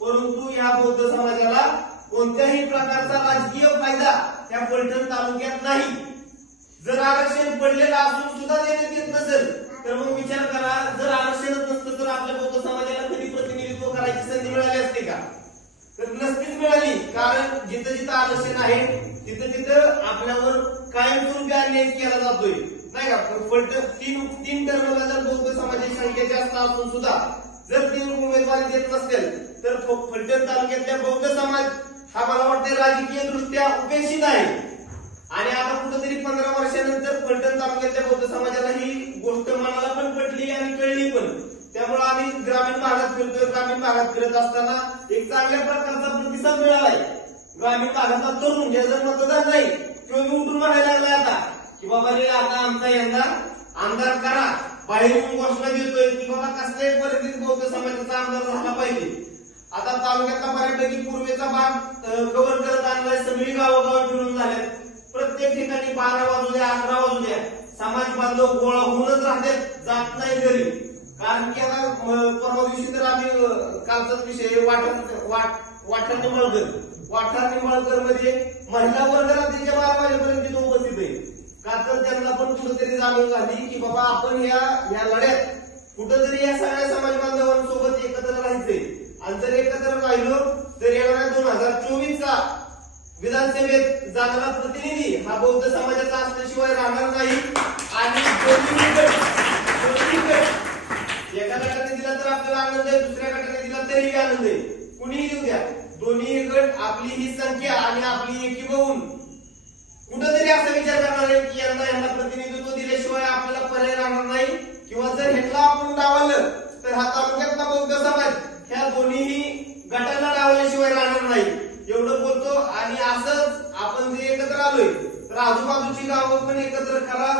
परंतु या बौद्ध समाजाला कोणत्याही प्रकारचा राजकीय फायदा त्या फलटण तालुक्यात नाही. जर आरक्षण पडलेलं असून सुद्धा देण्यात येत नसेल तर मग विचार करा जर आरक्षणच नसतं तर आपल्या बौद्ध समाजाला कधी प्रतिनिधित्व करायची संधी मिळाली असते का? तर नसतीच मिळाली कारण जिथं जिथं आरक्षण आहे तिथं तिथं आपल्यावर कायमस्वरूपी अन्याय केला जातोय. नाही का? पलटण तीन तीन टर्मला जर बौद्ध समाजाची संख्या जास्त असून सुद्धा जर तीन उमेदवारी देत नसतील तर फलटण तालुक्यातल्या बौद्ध समाज हा मला वाटतं राजकीय दृष्ट्या उपेक्षित आहे. आणि आता कुठंतरी पंधरा वर्षानंतर फलटण तालुक्यातल्या बौद्ध समाजाला ही गोष्ट मनाला पण पटली आणि कळली पण. त्यामुळे आम्ही ग्रामीण भागात फिरतोय. ग्रामीण भागात फिरत असताना एक चांगल्या प्रकारचा प्रतिसाद मिळालाय. ग्रामीण भागातला तरुण हे जर मतदार नाही किंवा मी उठून म्हणायला लागलाय आता की बाबा रे आता आमचा यंदा आमदार करा. बाहेर घोषणा देतोय की बाबा कसल्याही परिस्थितीत बौद्ध समाजाचा आमदार झाला पाहिजे. आता तालुक्यातला बऱ्यापैकी पूर्वेचा भाग कव्हर करत आणलाय सगळी गावोगाव फिरून झाल्यात. प्रत्येक ठिकाणी बारा वाजू द्या अकरा वाजू द्या. समाज बांधव गोळा होऊनच राहतात जात नाही घरी. कारण की आता परवा दिवशी तर आम्ही कालचाच विषय वाटण वाट वाठार निंबाळकर वाठार निंबाळकर म्हणजे महिला वर्ग रात्रीच्या बारा वाजेपर्यंत तिथे उपस्थित आहे का तर त्यांना पण जाणून झाली की बाबा आपण या या लढ्यात कुठंतरी या सगळ्या समाज बांधवांसोबत एकत्र राहायचंय आणि जर एकत्र राहिलो तर येणाऱ्या दोन हजार चोवीसचा विधानसभेत जाणारा प्रतिनिधी हा बौद्ध समाजाचा असल्याशिवाय राहणार नाही. आणि एका गटाने दिला तर आपल्याला आनंद आहे दुसऱ्या गटाने दिला तरीही आनंद आहे. कुणीही देऊ द्या. दोन्ही गट आपली ही संख्या आणि आपली एकी बघून कुठंतरी असा विचार करणार आहे की यांना यांना प्रतिनिधित्व दिल्याशिवाय आपल्याला पर्याय राहणार नाही किंवा जर ह्यातला आपण डावलं तर हा तालुक्यातला बौद्ध समाज ह्या दोन्हीही गटांना डावल्याशिवाय राहणार नाही एवढं बोलतो आणि असंच आपण जे एकत्र आलोय तर आजूबाजूची गावं पण एकत्र करा.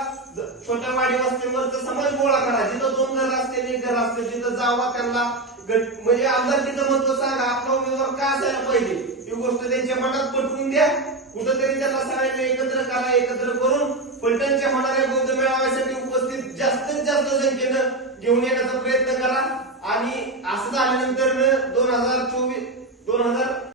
छोट्या वाडी वस्तीवरचा समाज गोळा करा. जिथं दोन घर असते एक घर असते. तिथं जावा त्यांना म्हणजे आमदार तिथं म्हणतो सांगा आपला उमेदवार का असायला पाहिजे? ही गोष्ट त्यांच्या मनात पटवून द्या. कुठंतरी त्यांना सगळ्यांना एकत्र करा एकत्र करून पलटणच्या होणाऱ्या बौद्ध मेळाव्यासाठी उपस्थित जास्तीत जास्त संख्येनं घेऊन येण्याचा प्रयत्न करा. आणि असं झाल्यानंतर